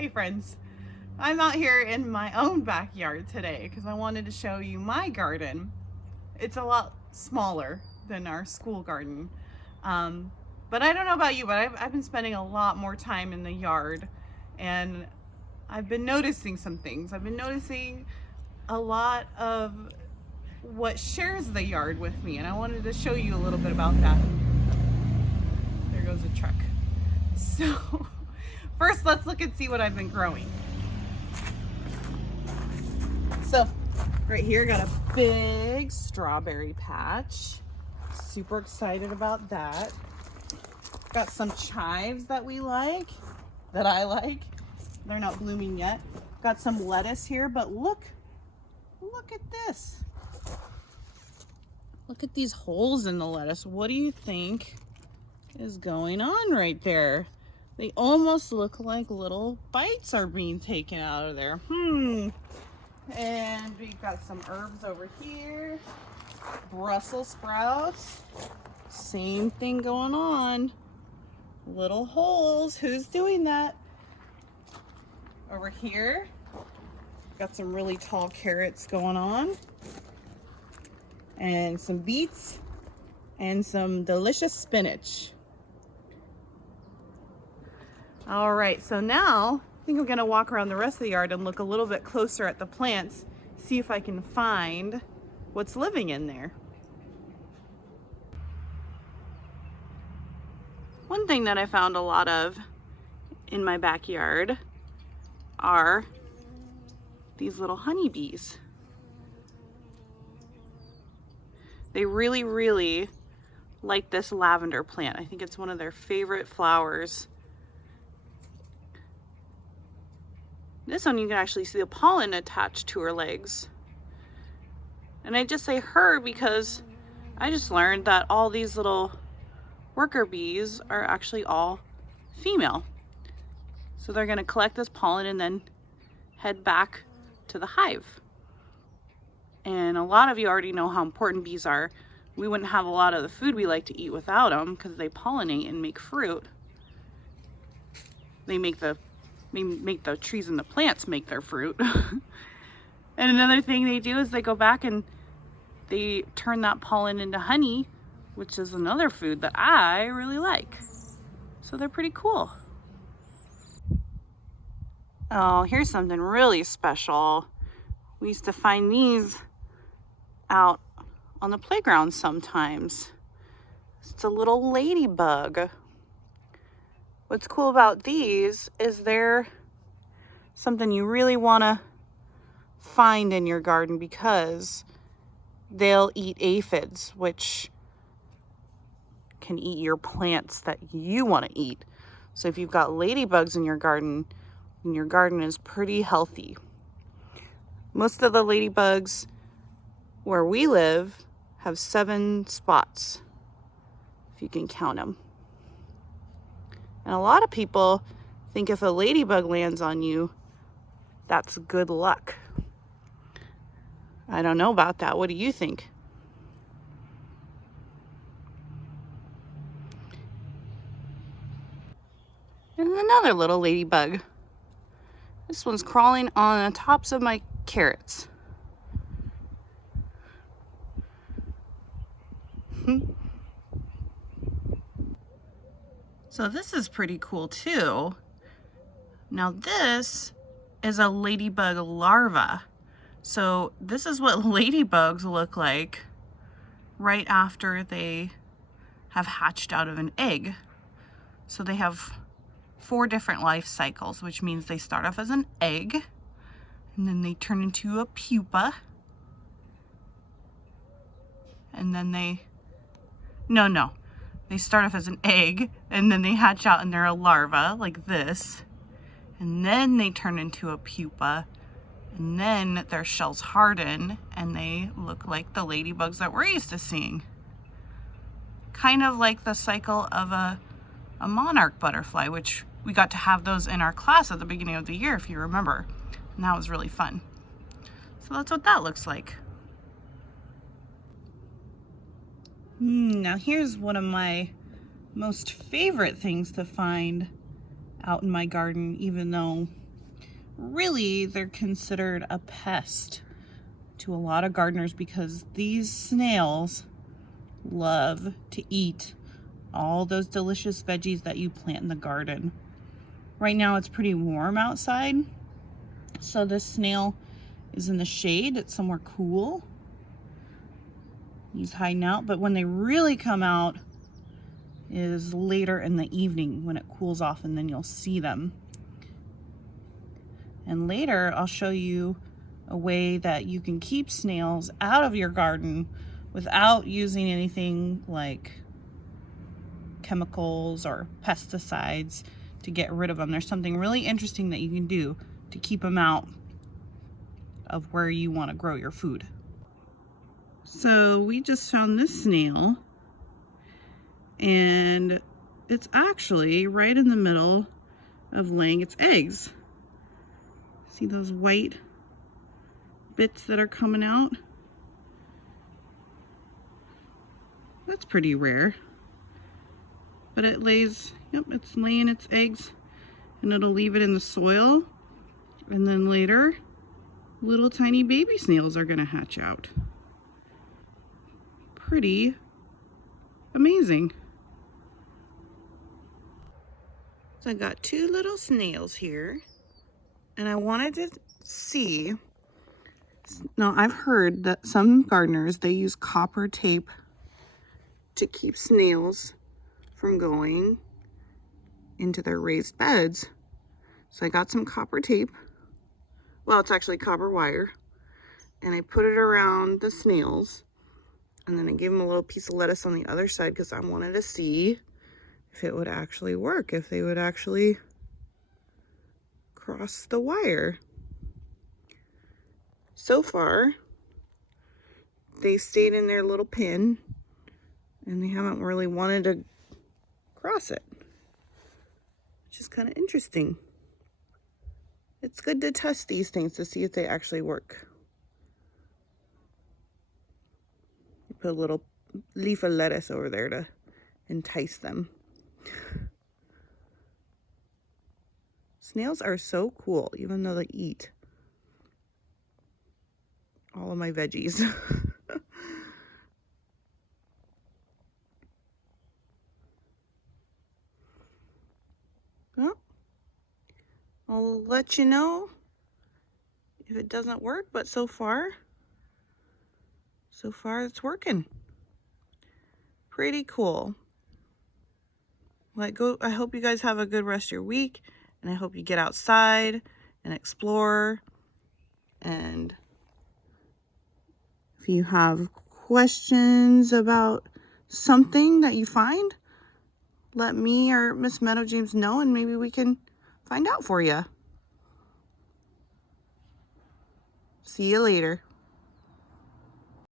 Hey friends, I'm out here in my own backyard today because I wanted to show you my garden. It's a lot smaller than our school garden. But I don't know about you, but I've been spending a lot more time in the yard, and I've been noticing some things. I've been noticing a lot of what shares the yard with me, and I wanted to show you a little bit about that. There goes a truck. So first let's look and see what I've been growing. So right here, got a big strawberry patch. Super excited about that. Got some chives that we like, that I like. They're not blooming yet. Got some lettuce here, but look at this. Look at these holes in the lettuce. What do you think is going on right there? They almost look like little bites are being taken out of there. And we've got some herbs over here. Brussels sprouts. Same thing going on. Little holes. Who's doing that? Over here, got some really tall carrots going on. And some beets. And some delicious spinach. All right, so now I think I'm gonna walk around the rest of the yard and look a little bit closer at the plants, see if I can find what's living in there. One thing that I found a lot of in my backyard are these little honeybees. They really like this lavender plant. I think it's one of their favorite flowers. This one you can actually see the pollen attached to her legs. And I just say her because I just learned that all these little worker bees are actually all female. So they're gonna collect this pollen and then head back to the hive. And a lot of you already know how important bees are. We wouldn't have a lot of the food we like to eat without them because they pollinate and make fruit. They make the trees and the plants make their fruit. And another thing they do is they go back and they turn that pollen into honey, which is another food that I really like. So they're pretty cool. Oh, here's something really special. We used to find these out on the playground sometimes. It's a little ladybug. What's cool about these is they're something you really want to find in your garden because they'll eat aphids, which can eat your plants that you want to eat. So if you've got ladybugs in your garden, then your garden is pretty healthy. Most of the ladybugs where we live have 7 spots, if you can count them. And a lot of people think if a ladybug lands on you, that's good luck. I don't know about that. What do you think? And another little ladybug. This one's crawling on the tops of my carrots. So this is pretty cool too. Now this is a ladybug larva. So this is what ladybugs look like right after they have hatched out of an egg. So they have 4 different life cycles, which means they start off as an egg, and then they turn into a pupa, and then they start off as an egg, and then they hatch out and they're a larva, like this, and then they turn into a pupa, and then their shells harden, and they look like the ladybugs that we're used to seeing. Kind of like the cycle of a monarch butterfly, which we got to have those in our class at the beginning of the year, if you remember. And that was really fun. So that's what that looks like. Now here's one of my most favorite things to find out in my garden, even though really they're considered a pest to a lot of gardeners because these snails love to eat all those delicious veggies that you plant in the garden. Right now it's pretty warm outside, so this snail is in the shade. It's somewhere cool. He's hiding out, but when they really come out is later in the evening when it cools off, and then you'll see them. And later I'll show you a way that you can keep snails out of your garden without using anything like chemicals or pesticides to get rid of them. There's something really interesting that you can do to keep them out of where you want to grow your food. So we just found this snail, and it's actually right in the middle of laying its eggs. See those white bits that are coming out? That's pretty rare. But it lays, yep, it's laying its eggs, and it'll leave it in the soil, and then later little tiny baby snails are gonna hatch out. Pretty amazing. So I got two little snails here, and I wanted to see, now I've heard that some gardeners, they use copper tape to keep snails from going into their raised beds. So I got some copper tape. Well, it's actually copper wire. And I put it around the snails. And then I gave them a little piece of lettuce on the other side because I wanted to see if it would actually work, if they would actually cross the wire. So far, they stayed in their little pen and they haven't really wanted to cross it, which is kind of interesting. It's good to test these things to see if they actually work. Put a little leaf of lettuce over there to entice them. Snails are so cool, even though they eat all of my veggies. Well, I'll let you know if it doesn't work, but so far it's working. Pretty cool. Well, I hope you guys have a good rest of your week, and I hope you get outside and explore. And if you have questions about something that you find, let me or Miss Meadow James know, and maybe we can find out for you. See you later.